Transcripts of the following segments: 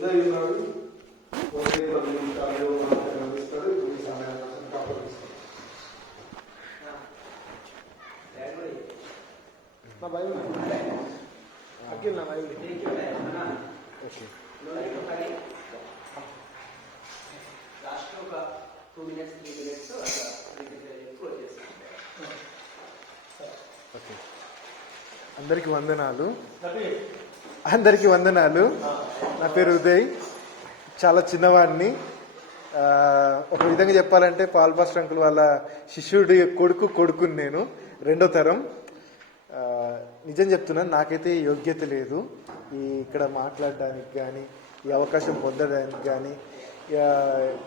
ఉదయం ఉన్నాడు. ఉదయం 10 నిమిషాలు అందిస్తాడు. ఈ సమయాన్ని కాపాడిస్తాడు. నా భయం అఖిల్ నా భయం ఓకే లాస్ట్ ఒక 2 minutes 3 minutes ఓకే. అందరికీ వందనాలు. నా పేరు ఉదయ్. చాలా చిన్నవాడిని. ఒక విధంగా చెప్పాలంటే పాల్ పాస్టర్ అంకుల్ వాళ్ళ శిష్యుడి కొడుకుని నేను 2వ తరం. నిజం చెప్తున్నాను, నాకైతే యోగ్యత లేదు ఇక్కడ మాట్లాడడానికి కానీ, ఈ అవకాశం పొందడానికి కానీ.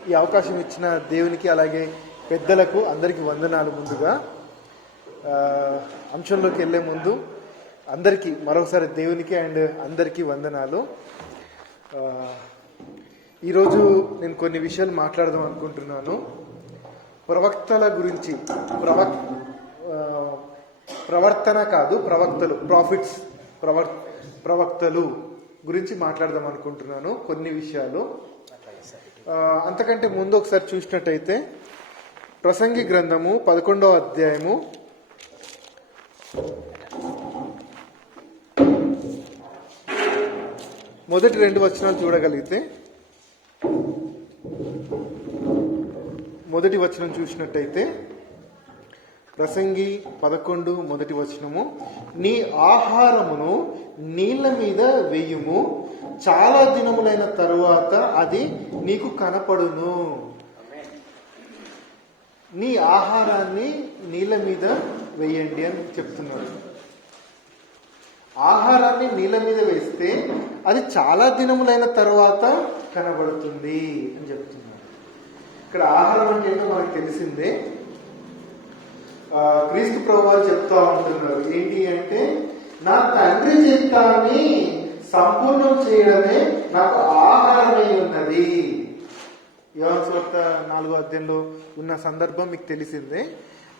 ఈ అవకాశం ఇచ్చిన దేవునికి అలాగే పెద్దలకు అందరికీ వందనాలు. ముందుగా అంశంలోకి వెళ్ళే ముందు అందరికీ మరొకసారి దేవునికి అండ్ అందరికీ వందనాలు. ఈరోజు నేను కొన్ని విషయాలు మాట్లాడదాం అనుకుంటున్నాను. ప్రవక్తల గురించి. ప్రవర్తన కాదు, ప్రవక్తలు, ప్రాఫిట్స్, ప్రవక్తలు గురించి మాట్లాడదాం అనుకుంటున్నాను కొన్ని విషయాలు. అంతకంటే ముందు ఒకసారి చూసినట్టయితే ప్రసంగి గ్రంథము 11వ అధ్యాయము మొదటి 2 వచనాలు చూడగలిగితే, మొదటి వచనం చూసినట్టయితే ప్రసంగి 11 మొదటి వచనము, నీ ఆహారమును నీళ్ల మీద వెయ్యుము, చాలా దినములైన తరువాత అది నీకు కనపడును. నీ ఆహారాన్ని నీళ్ల మీద వేయండి అని చెప్తున్నాడు. ఆహారాన్ని నీళ్ళ మీద వేస్తే అది చాలా దినములైన తర్వాత కనబడుతుంది అని చెప్తున్నారు. ఇక్కడ ఆహారం అంటే ఏంటో మనకు తెలిసిందే. క్రీస్తు ప్రభువారు చెప్తా ఉంటున్నారు ఏంటి అంటే, నా తండ్రి చిత్తాన్ని సంపూర్ణం చేయడమే నాకు ఆహారమై ఉన్నది. యోహాను సువార్త 4వ అధ్యాయంలో ఉన్న సందర్భం మీకు తెలిసిందే.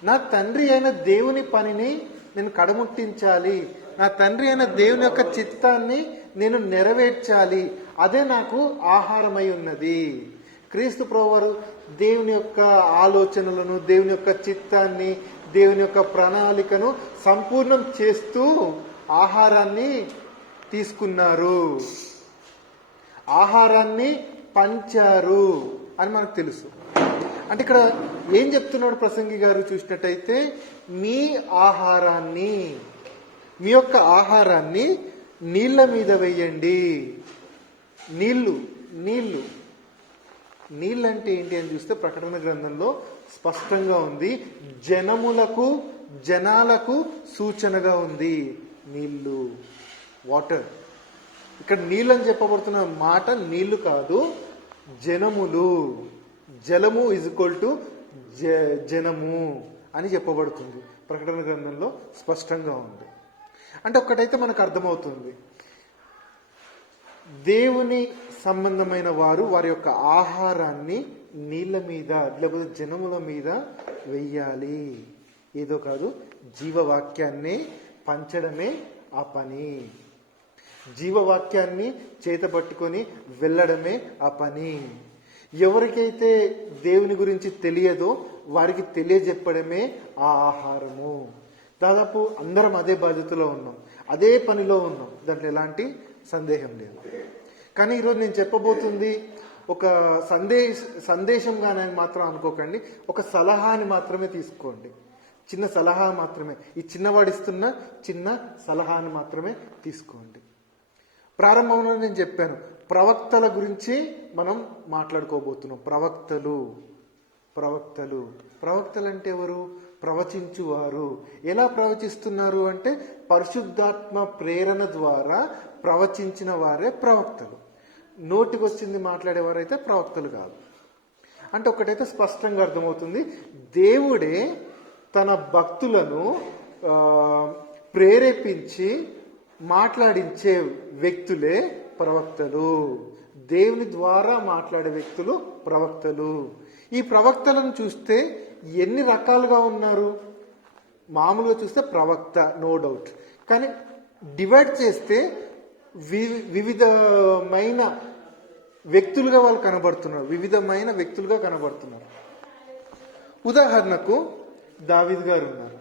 నా తండ్రి అయిన దేవుని పనిని నేను కడముట్టించాలి, నా తండ్రి అయిన దేవుని యొక్క చిత్తాన్ని నేను నెరవేర్చాలి, అదే నాకు ఆహారమై ఉన్నది. క్రీస్తు ప్రభువారు దేవుని యొక్క ఆలోచనలను, దేవుని యొక్క చిత్తాన్ని, దేవుని యొక్క ప్రణాళికను సంపూర్ణం చేస్తూ ఆహారాన్ని తీసుకున్నారు, ఆహారాన్ని పంచారు అని మనకు తెలుసు. అంటే ఇక్కడ ఏం చెప్తున్నాడు ప్రసంగి గారు చూసినట్టయితే, మీ ఆహారాన్ని, మీ యొక్క ఆహారాన్ని నీళ్ల మీద వేయండి. నీళ్లు అంటే ఏంటి అని చూస్తే ప్రకటన గ్రంథంలో స్పష్టంగా ఉంది. జనాలకు సూచనగా ఉంది నీళ్లు, వాటర్. ఇక్కడ నీళ్ళు అని చెప్పబడుతున్న మాట నీళ్లు కాదు, జనములు. జలము ఈజ్ ఈక్వల్ టు జనము అని చెప్పబడుతుంది. ప్రకటన గ్రంథంలో స్పష్టంగా ఉంది. అంటే ఒక్కటైతే మనకు అర్థమవుతుంది, దేవుని సంబంధమైన వారు వారి యొక్క ఆహారాన్ని నీళ్ళ మీద లేకపోతే జనముల మీద వెయ్యాలి. ఏదో కాదు, జీవవాక్యాన్ని పంచడమే ఆ పని. జీవవాక్యాన్ని చేత పట్టుకొని వెళ్ళడమే ఆ పని. ఎవరికైతే దేవుని గురించి తెలియదో వారికి తెలియజెప్పడమే ఆ ఆహారము. దాదాపు అందరం అదే బాధ్యతలో ఉన్నాం, అదే పనిలో ఉన్నాం, దాంట్లో ఎలాంటి సందేహం లేదు. కానీ ఈరోజు నేను చెప్పబోతుంది ఒక సందేశంగానే మాత్రం అనుకోకండి, ఒక సలహాని మాత్రమే తీసుకోండి. చిన్న సలహా మాత్రమే, ఈ చిన్నవాడిస్తున్న చిన్న సలహాని మాత్రమే తీసుకోండి. ప్రారంభంలో నేను చెప్పాను, ప్రవక్తల గురించి మనం మాట్లాడుకోబోతున్నాం. ప్రవక్తలు అంటే ఎవరు? ప్రవచించువారు. ఎలా ప్రవచిస్తున్నారు అంటే, పరిశుద్ధాత్మ ప్రేరణ ద్వారా ప్రవచించిన వారే ప్రవక్తలు. నోటికి వచ్చింది మాట్లాడేవారైతే ప్రవక్తలు కాదు. అంటే ఒకటైతే స్పష్టంగా అర్థమవుతుంది, దేవుడే తన భక్తులను ప్రేరేపించి మాట్లాడించే వ్యక్తులే ప్రవక్తలు. దేవుని ద్వారా మాట్లాడే వ్యక్తులు ప్రవక్తలు. ఈ ప్రవక్తలను చూస్తే ఎన్ని రకాలుగా ఉన్నారు? మామూలుగా చూస్తే ప్రవక్త, నో డౌట్. కానీ డివైడ్ చేస్తే వివిధమైన వ్యక్తులుగా వాళ్ళు కనబడుతున్నారు, వివిధమైన వ్యక్తులుగా కనబడుతున్నారు. ఉదాహరణకు దావీదు గారు ఉన్నారు.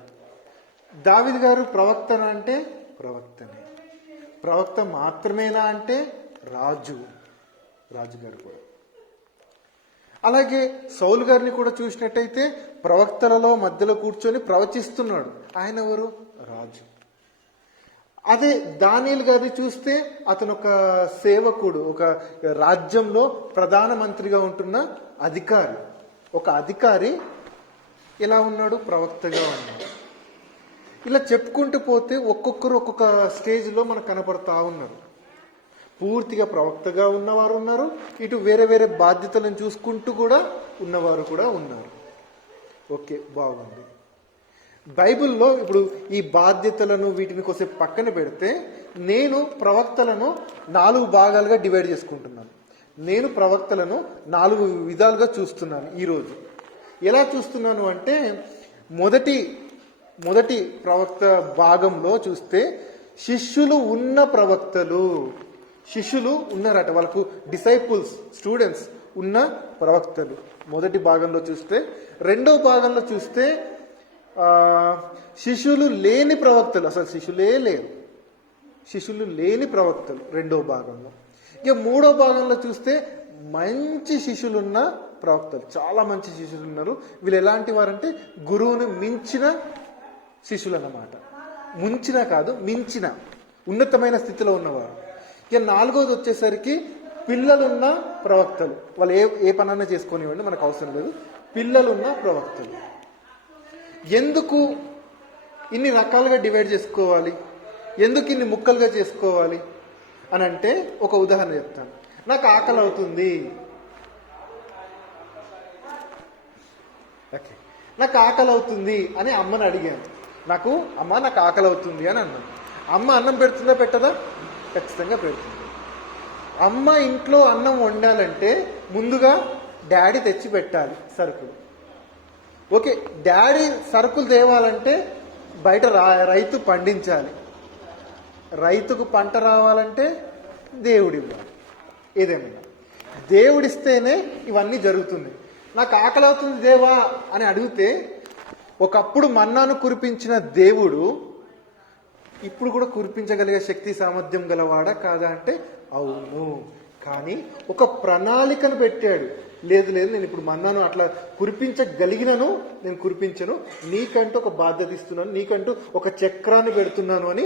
దావీదు గారు ప్రవక్తన అంటే ప్రవక్తనే. ప్రవక్త మాత్రమేనా అంటే రాజుగారు కూడా. అలాగే సౌలు గారిని కూడా చూసినట్టయితే ప్రవక్తలలో మధ్యలో కూర్చొని ప్రవచిస్తున్నాడు. ఆయన ఎవరు? రాజు. అదే దానియేలు గారిని చూస్తే అతను ఒక సేవకుడు, ఒక రాజ్యంలో ప్రధానమంత్రిగా ఉంటున్న అధికారి. ఒక అధికారి ఎలా ఉన్నాడు? ప్రవక్తగా ఉన్నాడు. ఇలా చెప్పుకుంటూ పోతే ఒక్కొక్కరు ఒక్కొక్క స్టేజ్లో మనకు కనపడతా ఉన్నారు. పూర్తిగా ప్రవక్తగా ఉన్నవారు ఉన్నారు, ఇటు వేరే వేరే బాధ్యతలను చూసుకుంటూ కూడా ఉన్నవారు కూడా ఉన్నారు. ఓకే, బాగుంది. బైబిల్లో ఇప్పుడు ఈ బాధ్యతలను వీటిని కొద్దిసేపు పక్కన పెడితే నేను ప్రవక్తలను 4 భాగాలుగా డివైడ్ చేసుకుంటున్నాను. నేను ప్రవక్తలను 4 విధాలుగా చూస్తున్నాను ఈరోజు. ఎలా చూస్తున్నాను అంటే మొదటి ప్రవక్త భాగంలో చూస్తే శిష్యులు ఉన్న ప్రవక్తలు, శిష్యులు ఉన్నారట, వాళ్ళకు డిసైపుల్స్, స్టూడెంట్స్ ఉన్న ప్రవక్తలు మొదటి భాగంలో చూస్తే. రెండో భాగంలో చూస్తే శిష్యులు లేని ప్రవక్తలు, అసలు శిష్యులే లేరు, శిష్యులు లేని ప్రవక్తలు రెండో భాగంలో. ఇక మూడో భాగంలో చూస్తే మంచి శిష్యులున్న ప్రవక్తలు, చాలా మంచి శిష్యులు ఉన్నారు. వీళ్ళు ఎలాంటి వారంటే గురువుని మించిన శిష్యులు అన్నమాట. ముంచిన కాదు, మించిన ఉన్నతమైన స్థితిలో ఉన్నవారు. ఇక నాలుగోది వచ్చేసరికి పిల్లలున్న ప్రవక్తలు. వాళ్ళు ఏ పనన్నా చేసుకొనివ్వండి, మనకు అవసరం లేదు. పిల్లలున్న ప్రవక్తలు. ఎందుకు ఇన్ని రకాలుగా డివైడ్ చేసుకోవాలి, ఎందుకు ఇన్ని ముక్కలుగా చేసుకోవాలి అని అంటే ఒక ఉదాహరణ చెప్తాను. నాకు ఆకలి అవుతుంది, ఓకే, నాకు ఆకలి అవుతుంది అని అమ్మని అడిగాను. నాకు ఆకలి అవుతుంది అని అన్నాను. అమ్మ అన్నం పెడుతుందా పెట్టదా? ఖచ్చితంగా పెడుతుంది. అమ్మ ఇంట్లో అన్నం వండాలంటే ముందుగా డాడీ తెచ్చి పెట్టాలి సరుకులు. ఓకే, డాడీ సరుకులు తేవాలంటే బయట రైతు పండించాలి. రైతుకు పంట రావాలంటే దేవుడు ఇవ్వాలి. ఏదేమైనా దేవుడిస్తేనే ఇవన్నీ జరుగుతుంది. నాకు ఆకలి అవుతుంది దేవా అని అడిగితే ఒకప్పుడు మన్నాను కురిపించిన దేవుడు ఇప్పుడు కూడా కురిపించగలిగే శక్తి సామర్థ్యం గలవాడా కాదా అంటే అవును. కానీ ఒక ప్రణాళికను పెట్టాడు. లేదు నేను ఇప్పుడు మన్నాను అట్లా కురిపించగలిగినను, నేను కురిపించను, నీకంటూ ఒక బాధ్యత ఇస్తున్నాను, నీకంటూ ఒక చక్రాన్ని పెడుతున్నాను అని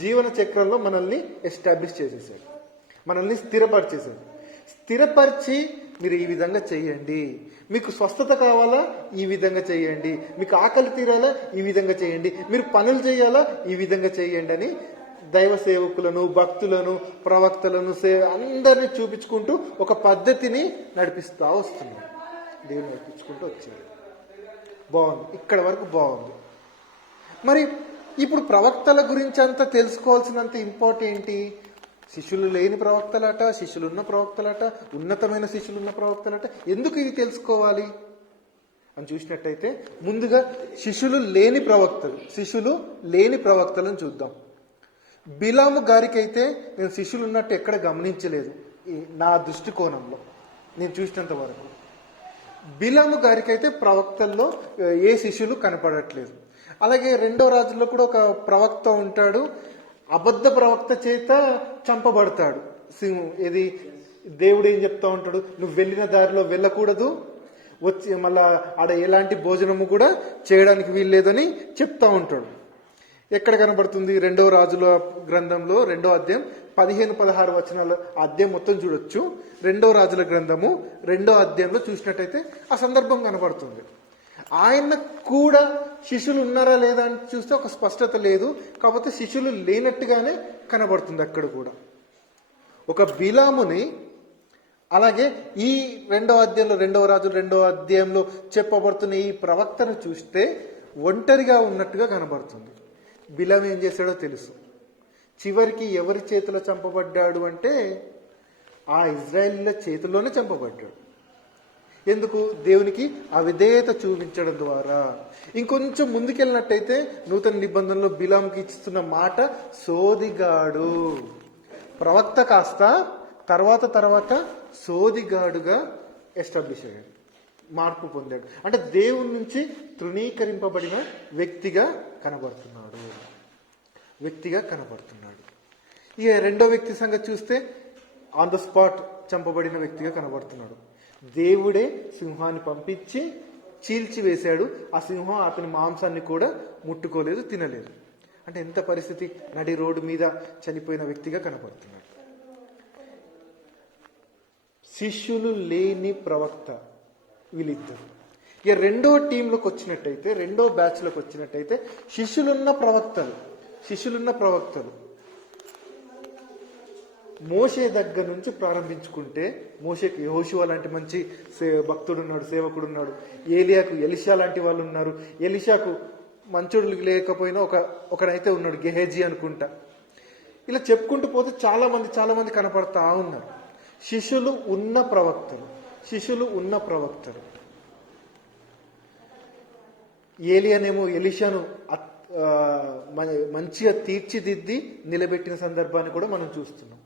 జీవన చక్రంలో మనల్ని ఎస్టాబ్లిష్ చేసేసాడు, మనల్ని స్థిరపరిచేసాడు. స్థిరపరిచి మీరు ఈ విధంగా చేయండి, మీకు స్వస్థత కావాలా ఈ విధంగా చేయండి, మీకు ఆకలి తీరాలా ఈ విధంగా చేయండి, మీరు పనులు చేయాలా ఈ విధంగా చేయండి అని దైవ సేవకులను, భక్తులను, ప్రవక్తలను అందరినీ చూపించుకుంటూ ఒక పద్ధతిని నడిపిస్తూ వస్తున్నాడు. దేవుని నడిపించుకుంటూ వచ్చాడు. బాగుంది, ఇక్కడ వరకు బాగుంది. మరి ఇప్పుడు ప్రవక్తల గురించి అంతా తెలుసుకోవాల్సినంత ఇంపార్టెంట్ ఏంటి? శిష్యులు లేని ప్రవక్తలట, శిష్యులు ఉన్న ప్రవక్తలట, ఉన్నతమైన శిష్యులు ఉన్న ప్రవక్తలట. ఎందుకు ఇవి తెలుసుకోవాలి అని చూసినట్టయితే ముందుగా శిష్యులు లేని ప్రవక్తలను చూద్దాం. బిలాము గారికి అయితే నేను శిష్యులు ఉన్నట్టు ఎక్కడ గమనించలేదు. నా దృష్టికోణంలో నేను చూసినంత వరకు బిలాము గారికి అయితే ప్రవక్తల్లో ఏ శిష్యులు కనపడట్లేదు. అలాగే రెండో రాజుల్లో కూడా ఒక ప్రవక్త ఉంటాడు, అబద్ధ ప్రవక్త చేత చంపబడతాడు. ఇది దేవుడు ఏం చెప్తా ఉంటాడు, నువ్వు వెళ్ళిన దారిలో వెళ్ళకూడదు, వచ్చి మళ్ళా ఆడ ఎలాంటి భోజనము కూడా చేయడానికి వీల్లేదని చెప్తా ఉంటాడు. ఎక్కడ కనబడుతుంది? రెండో రాజుల గ్రంథంలో 2వ అధ్యాయం 15-16 వచనాల అధ్యాయం మొత్తం చూడొచ్చు. రెండో రాజుల గ్రంథము 2వ అధ్యాయంలో చూసినట్టయితే ఆ సందర్భం కనబడుతుంది. ఆయన కూడా శిష్యులు ఉన్నారా లేదా అని చూస్తే ఒక స్పష్టత లేదు, కాకపోతే శిష్యులు లేనట్టుగానే కనబడుతుంది అక్కడ కూడా. ఒక బిలాముని అలాగే ఈ 2వ అధ్యాయంలో, 2వ రాజులు 2వ అధ్యాయంలో చెప్పబడుతున్న ఈ ప్రవక్తను చూస్తే ఒంటరిగా ఉన్నట్టుగా కనబడుతుంది. బిలాము ఏం చేశాడో తెలుసు. చివరికి ఎవరి చేతిలో చంపబడ్డాడు అంటే ఆ ఇజ్రాయేలీల చేతిలోనే చంపబడ్డాడు. ఎందుకు? దేవునికి అవిధేయత చూపించడం ద్వారా. ఇంకొంచెం ముందుకెళ్ళినట్టయితే నూతన నిబంధనలో బిలాముకి ఇస్తున్న మాట సోదిగాడు. ప్రవక్త కాస్త తర్వాత సోదిగాడుగా ఎస్టాబ్లిష్ అయ్యాడు, మార్పు పొందాడు. అంటే దేవుని నుంచి తృణీకరింపబడిన వ్యక్తిగా కనబడుతున్నాడు. ఇక రెండో వ్యక్తి సంగతి చూస్తే ఆన్ ద స్పాట్ చంపబడిన వ్యక్తిగా కనబడుతున్నాడు. దేవుడే సింహాన్ని పంపించి చీల్చి వేశాడు. ఆ సింహం అతని మాంసాన్ని కూడా ముట్టుకోలేదు, తినలేదు. అంటే ఎంత పరిస్థితి, నడి రోడ్డు మీద చనిపోయిన వ్యక్తిగా కనబడుతున్నాడు. శిష్యులు లేని ప్రవక్త వీళ్ళిద్దరు. ఇక రెండో టీంలోకి వచ్చినట్టయితే, రెండో బ్యాచ్లోకి వచ్చినట్టయితే శిష్యులున్న ప్రవక్తలు మోషే దగ్గర నుంచి ప్రారంభించుకుంటే, మోషేకి యెహోషువ లాంటి మంచి భక్తుడు ఉన్నాడు, సేవకుడు ఉన్నాడు. ఏలియాకు ఎలిషా లాంటి వాళ్ళు ఉన్నారు. ఎలిషాకు మంచోడు లేకపోయినా ఒకడైతే ఉన్నాడు, గెహేజీ అనుకుంటా. ఇలా చెప్పుకుంటూ పోతే చాలా మంది కనపడతా ఉన్నారు. శిష్యులు ఉన్న ప్రవక్తలు. ఏలియానేమో ఎలిషాను మంచిగా తీర్చిదిద్ది నిలబెట్టిన సందర్భాన్ని కూడా మనం చూస్తున్నాం.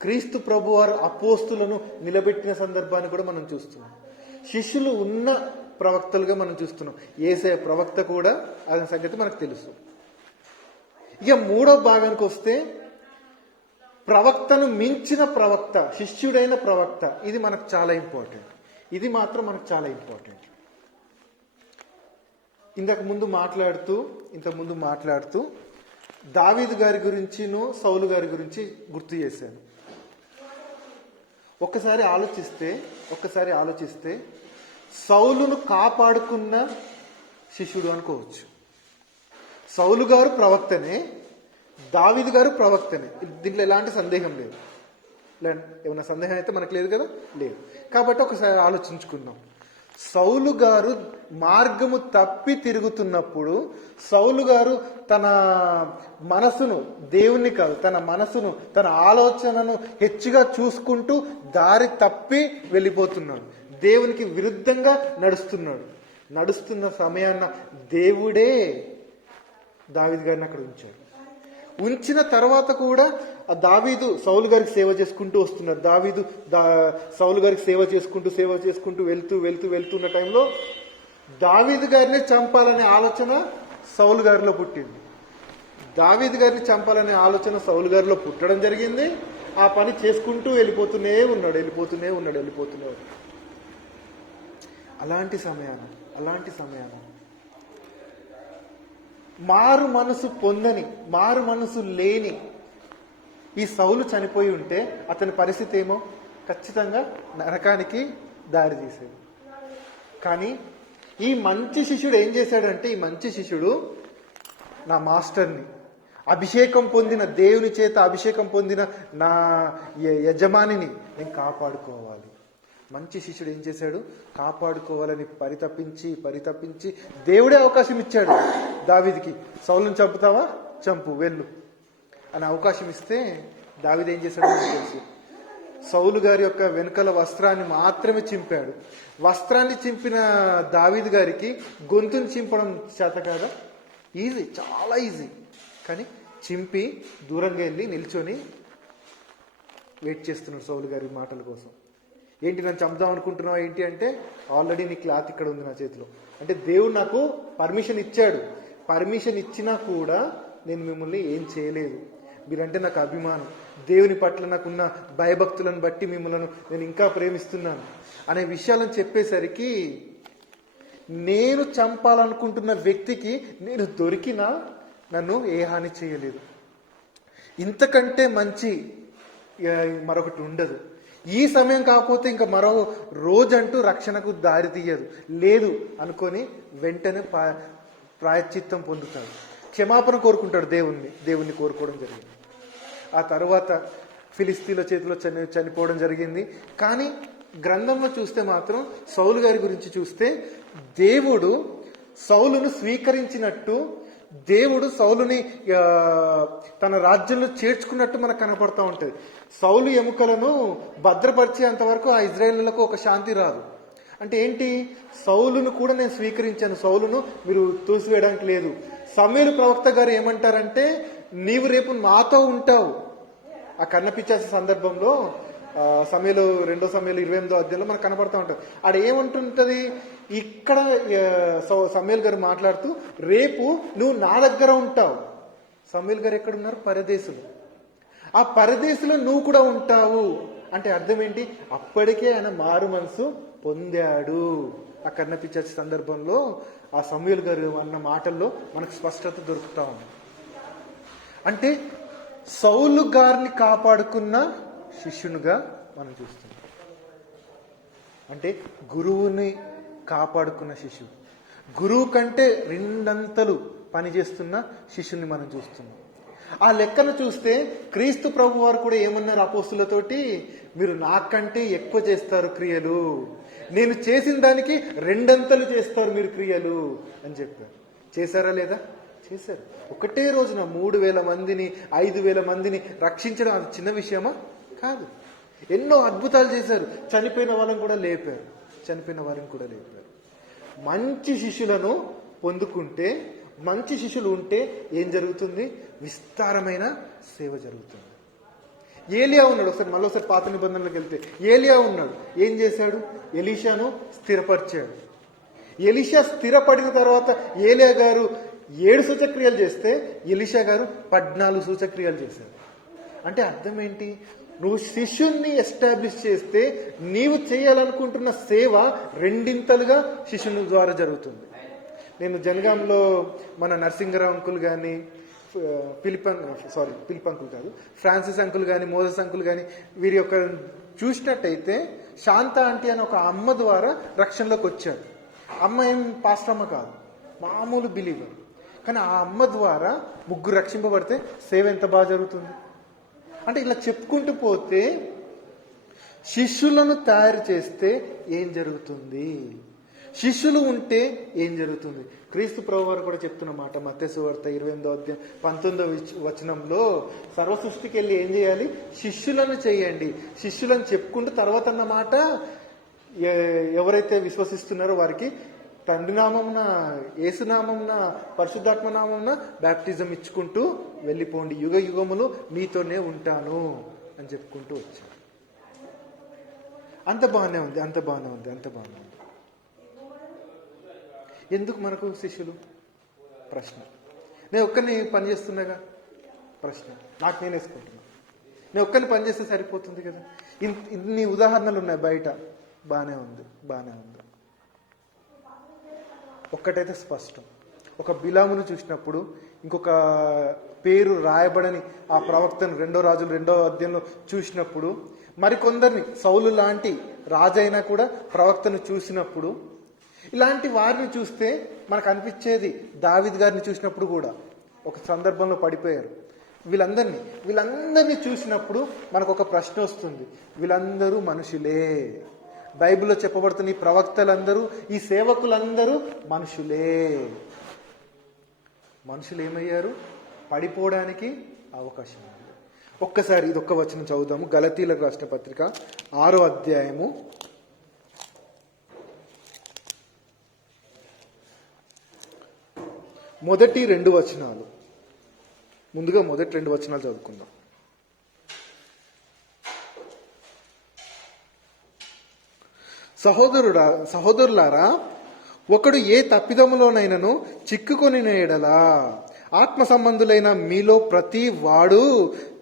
క్రీస్తు ప్రభు వారు అపోస్తులను నిలబెట్టిన సందర్భాన్ని కూడా మనం చూస్తున్నాం. శిష్యులు ఉన్న ప్రవక్తలుగా మనం చూస్తున్నాం. యేసయ్య ప్రవక్త కూడా అనే సంగతి మనకు తెలుసు. ఇక మూడో భాగానికి వస్తే, ప్రవక్తను మించిన ప్రవక్త, శిష్యుడైన ప్రవక్త. ఇది మనకు చాలా ఇంపార్టెంట్. ఇంతకు ముందు మాట్లాడుతూ దావీదు గారి గురించిను సౌలు గారి గురించి గుర్తు చేశాను. ఒక్కసారి ఆలోచిస్తే సౌలును కాపాడుకున్న శిష్యుడు అనుకోవచ్చు. సౌలు గారు ప్రవక్తనే, దావీదు గారు ప్రవక్తనే. దీంట్లో ఎలాంటి సందేహం లేదు. ఏమైనా సందేహం అయితే మనకు లేదు కదా, లేదు. కాబట్టి ఒకసారి ఆలోచించుకుందాం. సౌలు గారు మార్గము తప్పి తిరుగుతున్నప్పుడు, సౌలు గారు తన మనసును, దేవుణ్ణి కాదు, తన మనసును, తన ఆలోచనను హెచ్చుగా చూసుకుంటూ దారి తప్పి వెళ్ళిపోతున్నాడు. దేవునికి విరుద్ధంగా నడుస్తున్న సమయాన్న దేవుడే దావీదు గారిని అక్కడ ఉంచిన తర్వాత కూడా ఆ దావీదు సౌలు గారికి సేవ చేసుకుంటూ వస్తున్నారు. సౌలు గారికి సేవ చేసుకుంటూ వెళ్తున్న టైంలో దావీదు గారిని చంపాలనే ఆలోచన సౌలు గారిలో పుట్టింది. దావీదు గారిని చంపాలనే ఆలోచన సౌలు గారిలో పుట్టడం జరిగింది. ఆ పని చేసుకుంటూ వెళ్ళిపోతూనే ఉన్నాడు. అలాంటి సమయాన మారు మనసు లేని ఈ సౌలు చనిపోయి ఉంటే అతని పరిస్థితి ఏమో ఖచ్చితంగా నరకానికి దారి తీసేది. కానీ ఈ మంచి శిష్యుడు ఏం చేశాడంటే, ఈ మంచి శిష్యుడు నా మాస్టర్ని, దేవుని చేత అభిషేకం పొందిన నా యజమానిని నేను కాపాడుకోవాలి. మంచి శిష్యుడు ఏం చేశాడు, కాపాడుకోవాలని పరితపించి దేవుడే అవకాశం ఇచ్చాడు దావీదుకి. సౌలుని చంపుతావా, చంపు, వెళ్ళు అని అవకాశం ఇస్తే దావీదు ఏం చేశాడో నాకు తెలుసు. సౌలు గారి యొక్క వెనుకల వస్త్రాన్ని మాత్రమే చింపాడు. వస్త్రాన్ని చింపిన దావీదు గారికి గొంతుని చింపడం చేత కాదా? ఈజీ, చాలా ఈజీ. కానీ చింపి దూరంగా వెళ్ళి నిల్చొని వెయిట్ చేస్తున్నాడు సౌలు గారి మాటల కోసం. ఏంటి, నన్ను చంపుదాం అనుకుంటున్నావు ఏంటి అంటే, ఆల్రెడీ నీ క్లాత్ ఇక్కడ ఉంది నా చేతిలో. అంటే దేవుడు నాకు పర్మిషన్ ఇచ్చాడు. పర్మిషన్ ఇచ్చినా కూడా నేను మిమ్మల్ని ఏం చేయలేదు. మీరంటే నాకు అభిమానం, దేవుని పట్ల నాకున్న భయభక్తులను బట్టి మిమ్మల్ని నేను ఇంకా ప్రేమిస్తున్నాను అనే విషయాలను చెప్పేసరికి, నేను చంపాలనుకుంటున్న వ్యక్తికి నేను దొరికినా నన్ను ఏ హాని చేయలేదు. ఇంతకంటే మంచి మరొకటి ఉండదు. ఈ సమయం కాకపోతే ఇంకా మరో రోజంటూ రక్షణకు దారి తీయదు, లేదు అనుకొని వెంటనే ప్రాయశ్చిత్తం పొందుతాడు, క్షమాపణ కోరుకుంటాడు. దేవుణ్ణి కోరుకోవడం జరిగింది. ఆ తర్వాత ఫిలిస్తీన్ల చేతిలో చనిపోవడం జరిగింది. కానీ గ్రంథంలో చూస్తే మాత్రం సౌలు గారి గురించి చూస్తే, దేవుడు సౌలును స్వీకరించినట్టు, దేవుడు సౌలుని తన రాజ్యంలో చేర్చుకున్నట్టు మనకు కనపడతా ఉంటుంది. సౌలు ఎముకలను భద్రపరిచేంత వరకు ఆ ఇజ్రాయేలులకు ఒక శాంతి రాదు. అంటే ఏంటి, సౌలును కూడా నేను స్వీకరించాను, సౌలును మీరు తోసివేయడానికి లేదు. సమూయేలు ప్రవక్త గారు ఏమంటారంటే, నీవు రేపు మాతో ఉంటావు. ఆ కన్నపిచ్చాల్సిన సందర్భంలో సమయంలో 2 సమయంలో 28వ అధ్యాయంలో మనకు కనపడతా ఉంటుంది. ఆడ ఏమంటుంటది, ఇక్కడ సమూయేలు గారు మాట్లాడుతూ రేపు నువ్వు నా దగ్గర ఉంటావు. సమూయేలు గారు ఎక్కడున్నారు? పరదేశులు. ఆ పరదేశంలో నువ్వు కూడా ఉంటావు అంటే అర్థం ఏంటి? అప్పటికే ఆయన మారు మనసు పొందాడు. ఆ కన్నపి చర్చ్ సందర్భంలో ఆ సమూయేలు గారు అన్న మాటల్లో మనకు స్పష్టత దొరుకుతా ఉంది. అంటే సౌలు గారిని కాపాడుకున్న శిష్యునిగా మనం చూస్తున్నాం. అంటే గురువుని కాపాడుకున్న శిష్యుడు, గురువు కంటే 2 అంతలు పనిచేస్తున్న శిష్యుని మనం చూస్తున్నాం. ఆ లెక్కను చూస్తే క్రీస్తు ప్రభు వారు కూడా ఏమన్నారు అపోస్తులతోటి? మీరు నాకంటే ఎక్కువ చేస్తారు క్రియలు, నేను చేసిన దానికి 2 అంతలు చేస్తారు మీరు క్రియలు అని చెప్పారు. చేశారా లేదా? చేశారు. ఒకటే రోజున 3000 మందిని 5000 మందిని రక్షించడం అది చిన్న విషయమా? కాదు. ఎన్నో అద్భుతాలు చేశారు. చనిపోయిన వాళ్ళని కూడా లేపారు. మంచి శిష్యులను పొందుకుంటే, మంచి శిష్యులు ఉంటే ఏం జరుగుతుంది? విస్తారమైన సేవ జరుగుతుంది. ఏలియా ఉన్నాడు. మళ్ళీ పాత నిబంధనలకు వెళ్తే ఏలియా ఉన్నాడు. ఏం చేశాడు? ఎలీషాను స్థిరపరిచాడు. ఎలీషా స్థిరపడిన తర్వాత ఏలియా గారు 7 సూచక్రియలు చేస్తే ఎలీషా గారు 14 సూచక్రియలు చేశారు. అంటే అర్థం ఏంటి? నువ్వు శిష్యుణ్ణి ఎస్టాబ్లిష్ చేస్తే నీవు చేయాలనుకుంటున్న సేవ 2 శిష్యుని ద్వారా జరుగుతుంది. నేను జనగాంలో మన నరసింగరావు అంకుల్ కానీ, ఫిలిప్ అంకుల్ కాదు, ఫ్రాన్సిస్ అంకుల్ కానీ, మోసెస్ అంకుల్ కానీ వీరి యొక్క చూసినట్టయితే శాంత ఆంటీ అని ఒక అమ్మ ద్వారా రక్షణలోకి వచ్చారు. అమ్మ ఏం పాస్టర్ అమ్మ కాదు, మామూలు బిలీవర్. కానీ ఆ అమ్మ ద్వారా 3 రక్షింపబడితే సేవ ఎంత బాగా జరుగుతుంది. అంటే ఇలా చెప్పుకుంటూ పోతే శిష్యులను తయారు చేస్తే ఏం జరుగుతుంది, శిష్యులు ఉంటే ఏం జరుగుతుంది. క్రీస్తు ప్రభు వారు కూడా చెప్తున్న మాట మత్తయి సువార్త 28వ అధ్యాయం 19వ వచనంలో, సర్వ సృష్టికి వెళ్ళి ఏం చేయాలి? శిష్యులను చేయండి. శిష్యులను చెప్పుకుంటూ తర్వాత అన్న మాట, ఎవరైతే విశ్వసిస్తున్నారో వారికి తండ్రి నామమున, యేసునామమున, పరిశుద్ధాత్మ నామమున బ్యాప్టిజం ఇచ్చుకుంటూ వెళ్ళిపోండి, యుగ యుగములు మీతోనే ఉంటాను అని చెప్పుకుంటూ వచ్చారు. అంత బాగానే ఉంది. ఎందుకు మనకు శిష్యులు? ప్రశ్న. నేను ఒక్కరిని పనిచేస్తున్నాగా, ప్రశ్న నాకు నేను వేసుకుంటున్నా. నేను ఒక్కరిని పనిచేస్తే సరిపోతుంది కదా. ఇన్ని ఉదాహరణలు ఉన్నాయి బయట. బాగానే ఉంది. ఒక్కటైతే స్పష్టం. ఒక బిలామును చూసినప్పుడు ఇంకొక పేరు రాయబడని ఆ ప్రవక్తను 2 రాజులు 2వ అధ్యాయంలో చూసినప్పుడు, మరికొందరిని సౌలు లాంటి రాజైనా కూడా ప్రవక్తను చూసినప్పుడు, ఇలాంటి వారిని చూస్తే మనకు అనిపించేది, దావీద్ గారిని చూసినప్పుడు కూడా ఒక సందర్భంలో పడిపోయారు. వీళ్ళందరినీ చూసినప్పుడు మనకు ఒక ప్రశ్న వస్తుంది, వీళ్ళందరూ మనుషులే. బైబిల్లో చెప్పబడుతున్న ఈ ప్రవక్తలందరూ, ఈ సేవకులందరూ మనుషులు ఏమయ్యారు? పడిపోవడానికి అవకాశం ఉంది. ఒక్కసారి ఇదొక్క వచనం చదువుదాము. గలతీలకు రాసిన పత్రిక 6వ అధ్యాయము 1-2 వచనాలు. ముందుగా 1-2 వచనాలు చదువుకుందాం. సహోదరులారా, ఒకడు ఏ తప్పిదములోనైనను చిక్కుకొని ఎడలా ఆత్మ సంబంధులైన మీలో ప్రతి వాడు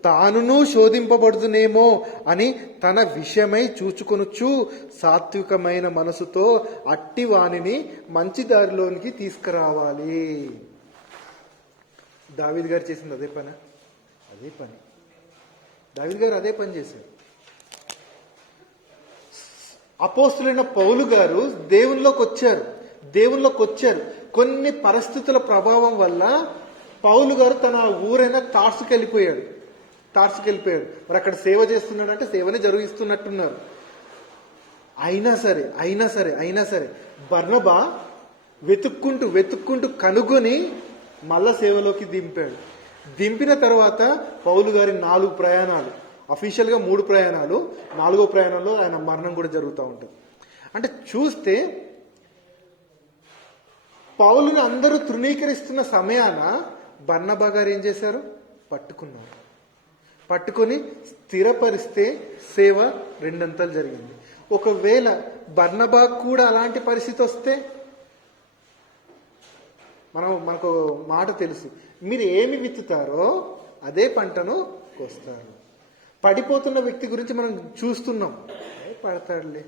తానును శోధింపబడుతునేమో అని తన విషయమై చూచుకొనుచు సాత్వికమైన మనసుతో అట్టి వానిని మంచి దారిలోనికి తీసుకురావాలి. దావీద్ గారు చేసింది అదే పని. దావీద్ గారు అదే పని చేశారు. అపోస్తులైన పౌలు గారు దేవునిలోకి వచ్చారు. కొన్ని పరిస్థితుల ప్రభావం వల్ల పౌలు గారు తన ఊరైన తార్సుకి వెళ్ళిపోయాడు. మరి అక్కడ సేవ చేస్తున్నాడంటే సేవనే జరిగిస్తున్నట్టున్నారు. అయినా సరే బర్నబా వెతుక్కుంటూ కనుగొని మళ్ళా సేవలోకి దింపిన తర్వాత పౌలు గారి 4 ప్రయాణాలు, అఫీషియల్గా 3 ప్రయాణాలు, 4వ ప్రయాణంలో ఆయన మరణం కూడా జరుగుతూ ఉంటుంది. అంటే చూస్తే పౌలుని అందరూ తృణీకరిస్తున్న సమయాన బర్నబా గారు ఏం చేశారు? పట్టుకున్నారు. పట్టుకొని స్థిరపరిస్తే సేవ రెండంతలు జరిగింది. ఒకవేళ బర్నబా కూడా అలాంటి పరిస్థితి వస్తే, మనకు మాట తెలుసు, మీరు ఏమి విత్తుతారో అదే పంటను కోస్తారు. పడిపోతున్న వ్యక్తి గురించి మనం చూస్తున్నాం, పడతాడులే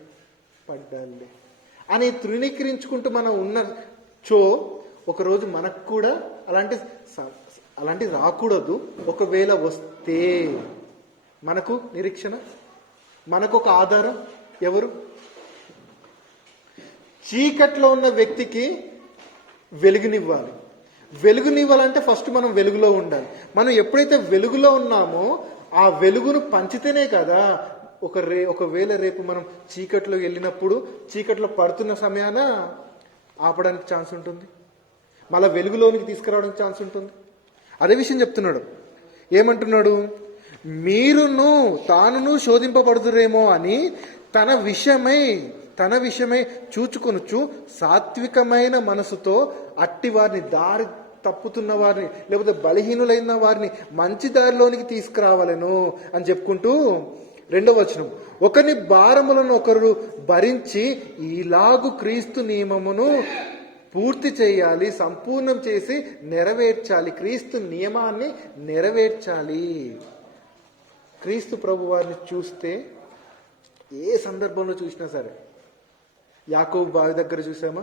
పడ్డాడులే అని తృణీకరించుకుంటూ మనం ఉన్నచో ఒకరోజు మనకు కూడా అలాంటి రాకూడదు. ఒకవేళ వస్తే మనకు నిరీక్షణ, మనకు ఒక ఆధారం ఎవరు? చీకట్లో ఉన్న వ్యక్తికి వెలుగునివ్వాలి. వెలుగునివ్వాలంటే ఫస్ట్ మనం వెలుగులో ఉండాలి. మనం ఎప్పుడైతే వెలుగులో ఉన్నామో ఆ వెలుగును పంచితేనే కదా ఒకవేళ రేపు మనం చీకట్లో వెళ్ళినప్పుడు చీకట్లో పడుతున్న సమయాన ఆపడానికి ఛాన్స్ ఉంటుంది, మళ్ళీ వెలుగులోనికి తీసుకురావడానికి ఛాన్స్ ఉంటుంది. అదే విషయం చెప్తున్నాడు. ఏమంటున్నాడు? మీరును తానును శోధింపబడుతురేమో అని తన విషయమై చూచుకొనుచు సాత్వికమైన మనసుతో అట్టి వారిని, దారి తప్పుతున్న వారిని లేకపోతే బలహీనులైన వారిని మంచి దారిలోనికి తీసుకురావాలను అని చెప్పుకుంటూ 2వ వచనం, ఒకని భారములను ఒకరు భరించి ఈలాగు క్రీస్తు నియమమును పూర్తి చేయాలి, సంపూర్ణం చేసి నెరవేర్చాలి. క్రీస్తు నియమాన్ని నెరవేర్చాలి. క్రీస్తు ప్రభు వారిని చూస్తే ఏ సందర్భంలో చూసినా సరే, యాకోబు బావి దగ్గర చూసామా,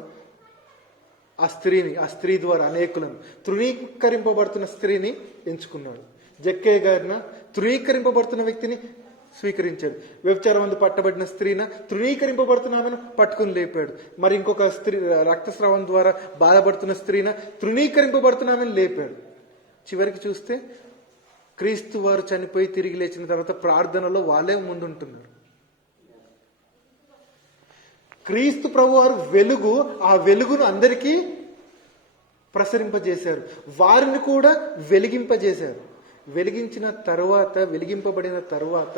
ఆ స్త్రీ ద్వారా అనేకులను, తృణీకరింపబడుతున్న స్త్రీని ఎంచుకున్నాడు. జక్కయ్య గారిన తృణీకరింపబడుతున్న వ్యక్తిని స్వీకరించాడు. వ్యభిచారం పట్టబడిన స్త్రీన తృణీకరింపబడుతున్న ఆమెను పట్టుకుని లేపాడు. మరి ఇంకొక స్త్రీ రక్తస్రావం ద్వారా బాధపడుతున్న స్త్రీన తృణీకరింపబడుతున్న ఆమెను లేపాడు. చివరికి చూస్తే క్రీస్తు వారు చనిపోయి తిరిగి లేచిన తర్వాత ప్రార్థనలో వాళ్ళే ముందుంటున్నారు. క్రీస్తు ప్రభు వారు వెలుగు, ఆ వెలుగును అందరికీ ప్రసరింపజేశారు, వారిని కూడా వెలిగింపజేశారు. వెలిగింపబడిన తర్వాత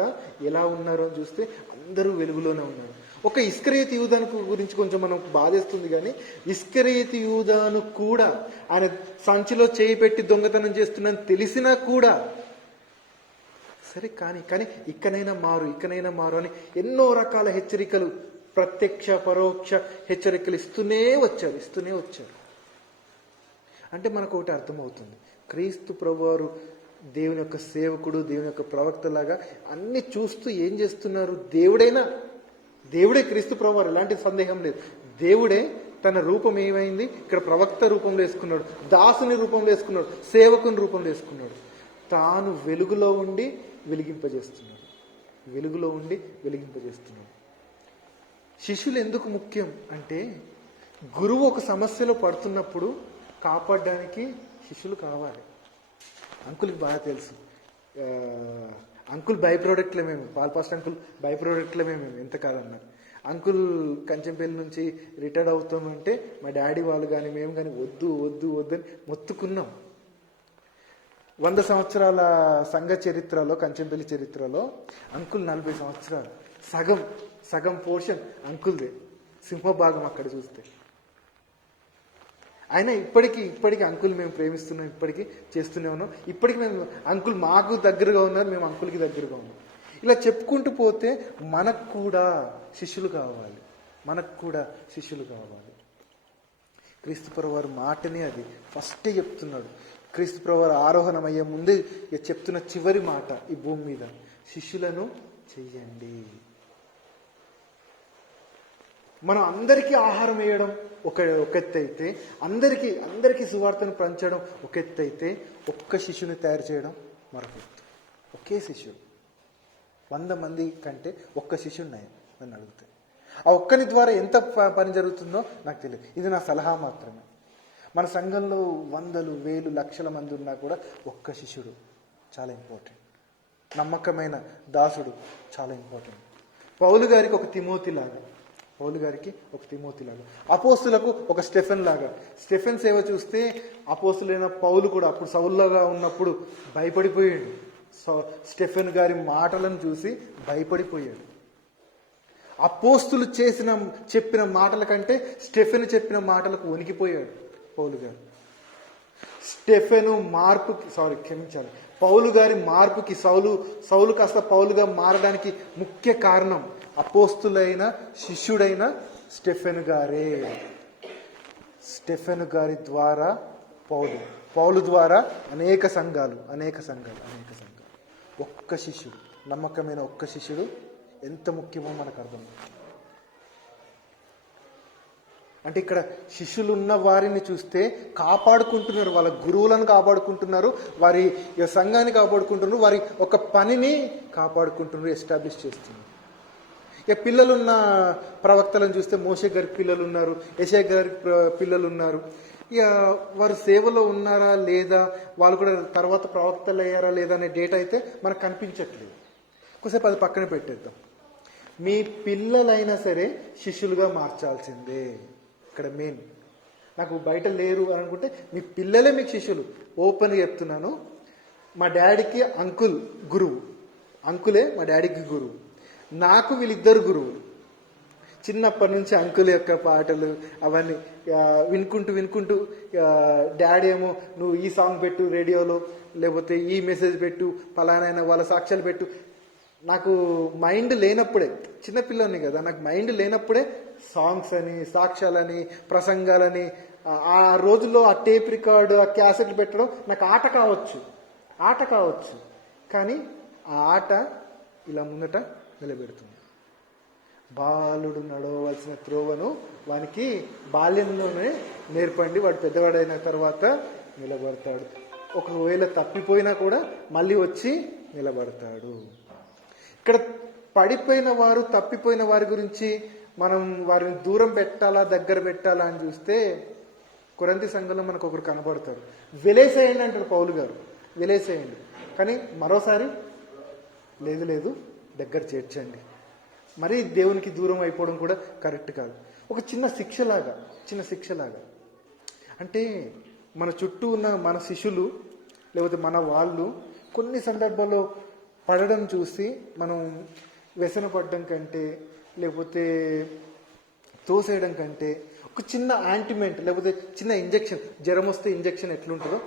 ఎలా ఉన్నారో చూస్తే అందరూ వెలుగులోనే ఉన్నారు. ఒక ఇస్కరియోతు యూదాను గురించి కొంచెం మనం బాధేస్తుంది, కానీ ఇస్కరియోతు యూదాను కూడా ఆయన సంచిలో చేయి పెట్టి దొంగతనం చేస్తున్నాను తెలిసినా కూడా సరే కానీ ఇకనైనా మారు అని ఎన్నో రకాల హెచ్చరికలు, ప్రత్యక్ష పరోక్ష హెచ్చరికలు ఇస్తూనే వచ్చారు. అంటే మనకు ఒకటి అర్థమవుతుంది, క్రీస్తు ప్రభువారు దేవుని యొక్క సేవకుడు, దేవుని యొక్క ప్రవక్త లాగా అన్ని చూస్తూ ఏం చేస్తున్నారు? దేవుడే క్రీస్తు ప్రభువారు, ఎలాంటి సందేహం లేదు. దేవుడే తన రూపం ఏమైంది, ఇక్కడ ప్రవక్త రూపంలో వేసుకున్నాడు, దాసుని రూపంలో వేసుకున్నాడు, సేవకుని రూపంలో వేసుకున్నాడు. తాను వెలుగులో ఉండి వెలిగింపజేస్తున్నాడు. శిష్యులు ఎందుకు ముఖ్యం అంటే, గురువు ఒక సమస్యలో పడుతున్నప్పుడు కాపాడడానికి శిష్యులు కావాలి. అంకుల్కి బాగా తెలుసు, అంకుల్ బై ప్రోడక్ట్లే మేము, పాల్పాస్ట్ అంకుల్ బై ప్రోడక్ట్లే మేము ఎంత కాదన్నారు. అంకుల్ కంచెంపల్లి నుంచి రిటైర్డ్ అవుతామంటే మా డాడీ వాళ్ళు కానీ మేము కానీ వద్దు అని మొత్తుకున్నాం. 100 సంవత్సరాల సంఘ చరిత్రలో, కంచెంపల్లి చరిత్రలో అంకుల్ 40 సంవత్సరాలు, సగం పోర్షన్ అంకుల్దే, సింహభాగం అక్కడ చూస్తే. అయినా ఇప్పటికీ అంకుల్ మేము ప్రేమిస్తున్నాం, ఇప్పటికీ చేస్తూనే ఉన్నాం. ఇప్పటికి మేము అంకుల్ మాకు దగ్గరగా ఉన్నారు, మేము అంకుల్కి దగ్గరగా ఉన్నాం. ఇలా చెప్పుకుంటూ పోతే మనకు కూడా శిష్యులు కావాలి. క్రీస్తు ప్రభువు వారి మాటనే అది ఫస్టే చెప్తున్నాడు. క్రీస్తు ప్రభువు వారు ఆరోహణం అయ్యే ముందే చెప్తున్న చివరి మాట ఈ భూమి మీద, శిష్యులను చెయ్యండి. మనం అందరికీ ఆహారం వేయడం ఒక ఎత్తు అయితే, అందరికీ సువార్తను పంచడం ఒక ఎత్తు అయితే, ఒక్క శిష్యుని తయారు చేయడం మరొక ఎత్తు. ఒకే శిష్యుడు 100 మంది కంటే ఒక్క శిష్యుడు నన్ను అడిగితే, ఆ ఒక్కని ద్వారా ఎంత పని జరుగుతుందో నాకు తెలియదు. ఇది నా సలహా మాత్రమే. మన సంఘంలో 100,000, 1,000, లక్షల మంది ఉన్నా కూడా ఒక్క శిష్యుడు చాలా ఇంపార్టెంట్. నమ్మకమైన దాసుడు చాలా ఇంపార్టెంట్. పౌలు గారికి ఒక తిమోతి లాగా, అపోస్తులకు ఒక స్టెఫెన్ లాగా. స్టెఫెన్ సేవ చూస్తే అపోస్తులైన పౌలు కూడా అప్పుడు సౌలుగా ఉన్నప్పుడు భయపడిపోయాడు. స్టెఫెన్ గారి మాటలను చూసి భయపడిపోయాడు. అపోస్తులు చెప్పిన మాటల కంటే స్టెఫెన్ చెప్పిన మాటలకు వణికిపోయాడు పౌలు గారు. పౌలు గారి మార్పుకి సౌలు కాస్త పౌలుగా మారడానికి ముఖ్య కారణం అపోస్తులైన శిష్యుడైన స్టెఫెను గారే. స్టెఫెను గారి ద్వారా పౌలు ద్వారా అనేక సంఘాలు. ఒక్క శిష్యుడు, నమ్మకమైన ఒక్క శిష్యుడు ఎంత ముఖ్యమో మనకు అర్థం. అంటే ఇక్కడ శిష్యులు ఉన్న వారిని చూస్తే కాపాడుకుంటున్నారు, వాళ్ళ గురువులను కాపాడుకుంటున్నారు, వారి సంఘాన్ని కాపాడుకుంటున్నారు, వారి ఒక పనిని కాపాడుకుంటున్నారు, ఎస్టాబ్లిష్ చేస్తున్నారు. ఇక పిల్లలున్న ప్రవక్తలను చూస్తే మోషే గారికి పిల్లలు ఉన్నారు, యెషయా గారికి పిల్లలు ఉన్నారు. ఇక వారు సేవలో ఉన్నారా లేదా, వాళ్ళు కూడా తర్వాత ప్రవక్తలు అయ్యారా లేదా అనే డేటా అయితే మనకు కనిపించట్లేదు. ఒకసేపు అది పక్కన పెట్టేద్దాం. మీ పిల్లలైనా సరే శిష్యులుగా మార్చాల్సిందే. ఇక్కడ మెయిన్ నాకు బయట లేరు అని అనుకుంటే మీ పిల్లలే మీకు శిష్యులు. ఓపెన్గా చెప్తున్నాను. మా డాడీకి అంకులే మా డాడీకి గురువు, నాకు వీళ్ళిద్దరు గురువులు. చిన్నప్పటి నుంచి అంకుల్ యొక్క పాటలు అవన్నీ వినుకుంటూ డాడీ ఏమో నువ్వు ఈ సాంగ్ పెట్టు రేడియోలో, లేకపోతే ఈ మెసేజ్ పెట్టు, ఫలానైనా వాళ్ళ సాక్ష్యాలు పెట్టు. నాకు మైండ్ లేనప్పుడే, చిన్నపిల్లని కదా, నాకు మైండ్ లేనప్పుడే సాంగ్స్ అని, సాక్ష్యాలని, ప్రసంగాలని, ఆ రోజుల్లో ఆ టేప్ రికార్డు, ఆ క్యాసెట్లు పెట్టడం నాకు ఆట కావచ్చు. కానీ ఆ ఆట ఇలా ముందట నిలబెడుతుంది. బాలుడు నడవలసిన త్రోవను వానికి బాల్యంలోనే నేర్పండి, వాడు పెద్దవాడైన తర్వాత నిలబడతాడు. ఒకవేళ తప్పిపోయినా కూడా మళ్ళీ వచ్చి నిలబడతాడు. ఇక్కడ పడిపోయిన వారు, తప్పిపోయిన వారి గురించి మనం వారిని దూరం పెట్టాలా దగ్గర పెట్టాలా అని చూస్తే కొరింథీ సంఘంలో మనకు ఒకరు కనబడతారు. వెలేసేయండి అంటాడు పౌలు గారు, వెలేసేయండి. కానీ మరోసారి లేదు దగ్గర చేర్చండి. మరీ దేవునికి దూరం అయిపోవడం కూడా కరెక్ట్ కాదు. ఒక చిన్న శిక్షలాగా అంటే మన చుట్టూ ఉన్న మన శిష్యులు లేకపోతే మన వాళ్ళు కొన్ని సందర్భాల్లో పడడం చూసి మనం వ్యసన పడడం కంటే, లేకపోతే తోసేయడం కంటే ఒక చిన్న యాంటిమెంట్ లేకపోతే చిన్న ఇంజెక్షన్, జ్వరం వస్తే ఇంజెక్షన్ ఎట్లుంటుందో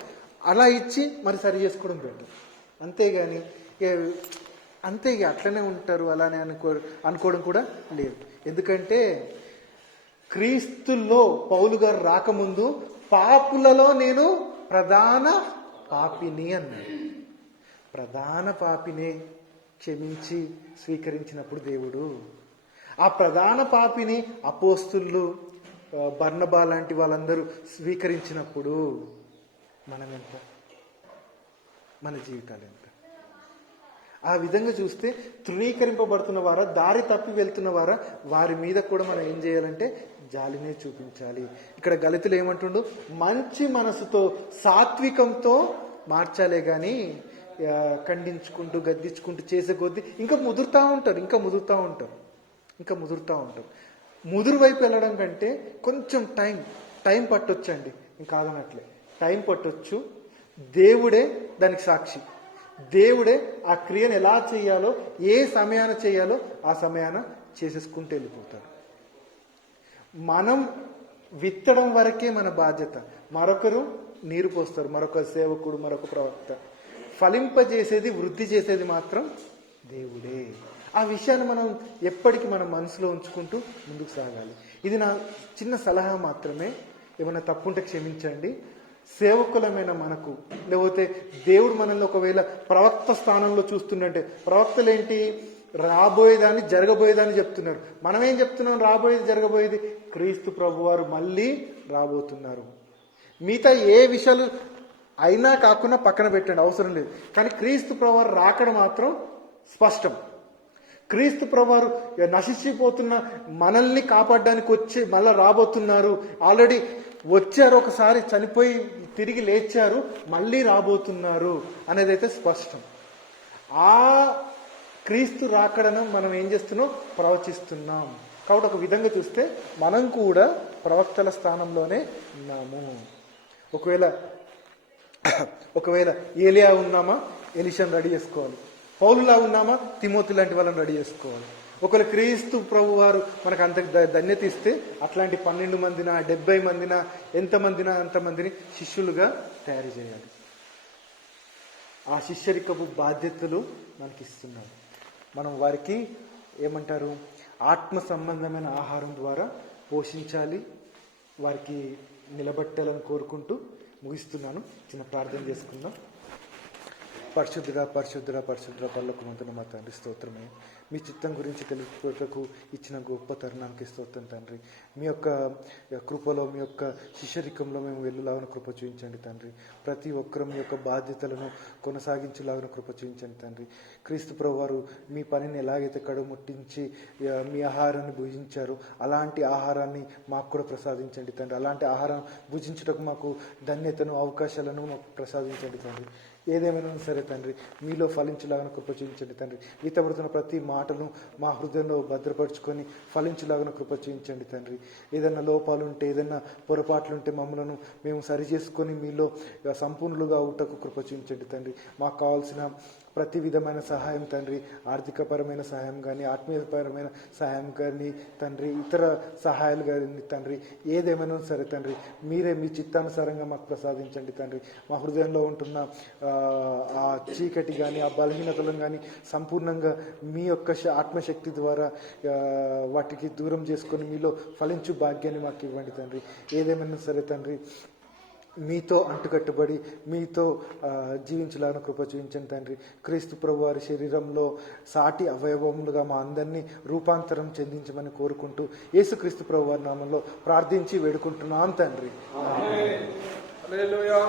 అలా ఇచ్చి మరి సరి చేసుకోవడం బెటర్. అంతేగాని ఇక అట్లనే ఉంటారు అలానే అనుకోవడం కూడా లేదు. ఎందుకంటే క్రీస్తుల్లో పౌలు గారు రాకముందు పాపులలో నేను ప్రధాన పాపిని అన్నాడు. ప్రధాన పాపినే క్షమించి స్వీకరించినప్పుడు దేవుడు, ఆ ప్రధాన పాపిని అపోస్తులు బర్నబా లాంటి వాళ్ళందరూ స్వీకరించినప్పుడు మనం ఎంత, మన జీవితాలు ఎంత. ఆ విధంగా చూస్తే తృణీకరింపబడుతున్న వారా, దారి తప్పి వెళ్తున్న వారా, వారి మీద కూడా మనం ఏం చేయాలంటే జాలినే చూపించాలి. ఇక్కడ గళితులు ఏమంటుండో, మంచి మనసుతో సాత్వికంతో మార్చాలే కానీ ఖండించుకుంటూ గద్దించుకుంటూ చేసే కొద్దీ ఇంకా ముదురుతూ ఉంటారు. ముదురు వైపు వెళ్ళడం కంటే కొంచెం టైం పట్టొచ్చండి, ఇంకా కాదనట్లే, టైం పట్టొచ్చు. దేవుడే దానికి సాక్షి. దేవుడే ఆ క్రియను ఎలా చేయాలో, ఏ సమయాన చేయాలో ఆ సమయాన చేసేసుకుంటూ వెళ్ళిపోతాడు. మనం విత్తడం వరకే మన బాధ్యత. మరొకరు నీరు పోస్తారు, మరొక సేవకుడు, మరొక ప్రవక్త. ఫలింపజేసేది, వృద్ధి చేసేది మాత్రం దేవుడే. ఆ విషయాన్ని మనం ఎప్పటికీ మన మనసులో ఉంచుకుంటూ ముందుకు సాగాలి. ఇది నా చిన్న సలహా మాత్రమే. ఏమైనా తప్పుంటే క్షమించండి. సేవకులమైన మనకు, లేకపోతే దేవుడు మనల్ని ఒకవేళ ప్రవక్త స్థానంలో చూస్తుందంటే, ప్రవక్తలు ఏంటి, రాబోయేదాన్ని జరగబోయేదాన్ని చెప్తున్నారు. మనం ఏం చెప్తున్నాం? రాబోయేది జరగబోయేది క్రీస్తు ప్రభువారు మళ్ళీ రాబోతున్నారు. మిగతా ఏ విషయాలు అయినా కాకుండా పక్కన పెట్టండి, అవసరం లేదు. కానీ క్రీస్తు ప్రభువారు రాకడ మాత్రం స్పష్టం. క్రీస్తు ప్రభువారు నశించిపోతున్న మనల్ని కాపాడడానికి వచ్చి మళ్ళీ రాబోతున్నారు. ఆల్రెడీ వచ్చారు, ఒకసారి చనిపోయి తిరిగి లేచారు, మళ్ళీ రాబోతున్నారు అనేది అయితే స్పష్టం. ఆ క్రీస్తు రాకడను మనం ఏం చేస్తున్నాం? ప్రవచిస్తున్నాం. కాబట్టి ఒక విధంగా చూస్తే మనం కూడా ప్రవక్తల స్థానంలోనే ఉన్నాము. ఒకవేళ ఏలియా ఉన్నామా, ఎలీషాను రెడీ చేసుకోవాలి. పౌలులా ఉన్నామా, తిమోతి లాంటి వాళ్ళని రెడీ చేసుకోవాలి. ఒకవేళ క్రీస్తు ప్రభు వారు మనకు అంత ధన్యత ఇస్తే అట్లాంటి 12 మందినా 70 మందినా ఎంతమందినా అంతమందిని శిష్యులుగా తయారు చేయాలి. ఆ శిష్యరికపు బాధ్యతలు మనకి ఇస్తున్నారు. మనం వారికి ఏమంటారు, ఆత్మ సంబంధమైన ఆహారం ద్వారా పోషించాలి, వారికి నిలబెట్టాలని కోరుకుంటూ ముగిస్తున్నాను. చిన్న ప్రార్థన చేసుకుందాం. పరిశుద్ధుడా పరిశుద్ధుడా పరిశుద్ధుడా పరలోకమందున మా తండ్రి, స్తోత్రమే. మీ చిత్తం గురించి తెలుసుకోటకు ఇచ్చిన గొప్ప తరుణానికి స్తోత్రం తండ్రి. మీ యొక్క కృపలో, మీ యొక్క శిష్యరికంలో మేము వెళ్ళులాగిన కృప చూపించండి తండ్రి. ప్రతి ఒక్కరూ మీ యొక్క బాధ్యతలను కొనసాగించేలాగిన కృప చూపించండి తండ్రి. క్రీస్తు ప్రభువు వారు మీ పనిని ఎలాగైతే కడుముట్టించి మీ ఆహారాన్ని భుజించారు, అలాంటి ఆహారాన్ని మాకు కూడా ప్రసాదించండి తండ్రి. అలాంటి ఆహారం భుజించుటకు మాకు ధన్యతను, అవకాశాలను మాకు ప్రసాదించండి తండ్రి. ఏదేమైనా సరే తండ్రి, మీలో ఫలించులాగా కృప చూపించండి తండ్రి. విత్తబడుతున్న ప్రతి మాటను మా హృదయంలో భద్రపరుచుకొని ఫలించులాగా కృప చూపించండి తండ్రి. ఏదైనా లోపాలు ఉంటే, ఏదైనా పొరపాట్లు ఉంటే మమ్మలను మేము సరి చేసుకొని మీలో సంపూర్ణులుగా అవుటకు కృప చూపించండి తండ్రి. మాకు కావాల్సిన ప్రతి విధమైన సహాయం తండ్రి, ఆర్థికపరమైన సహాయం కానీ, ఆత్మీయపరమైన సహాయం కానీ తండ్రి, ఇతర సహాయాలు కానీ తండ్రి, ఏదేమైనా సరే తండ్రి, మీరే మీ చిత్తానుసారంగా మాకు ప్రసాదించండి తండ్రి. మా హృదయంలో ఉంటున్న ఆ చీకటి కానీ, ఆ బలహీనతలను కానీ సంపూర్ణంగా మీ యొక్క ఆత్మశక్తి ద్వారా వాటికి దూరం చేసుకొని మీలో ఫలించు భాగ్యాన్ని మాకు ఇవ్వండి తండ్రి. ఏదేమైనా సరే తండ్రి, మీతో అంటుకట్టుబడి మీతో జీవించలాగిన కృప చూపించండి తండ్రి. క్రీస్తు ప్రభు వారి శరీరంలో సాటి అవయవములుగా మా అందరినీ రూపాంతరం చెందించమని కోరుకుంటూ యేసుక్రీస్తు ప్రభు వారి నామంలో ప్రార్థించి వేడుకుంటున్నాం తండ్రి. హల్లెలూయా.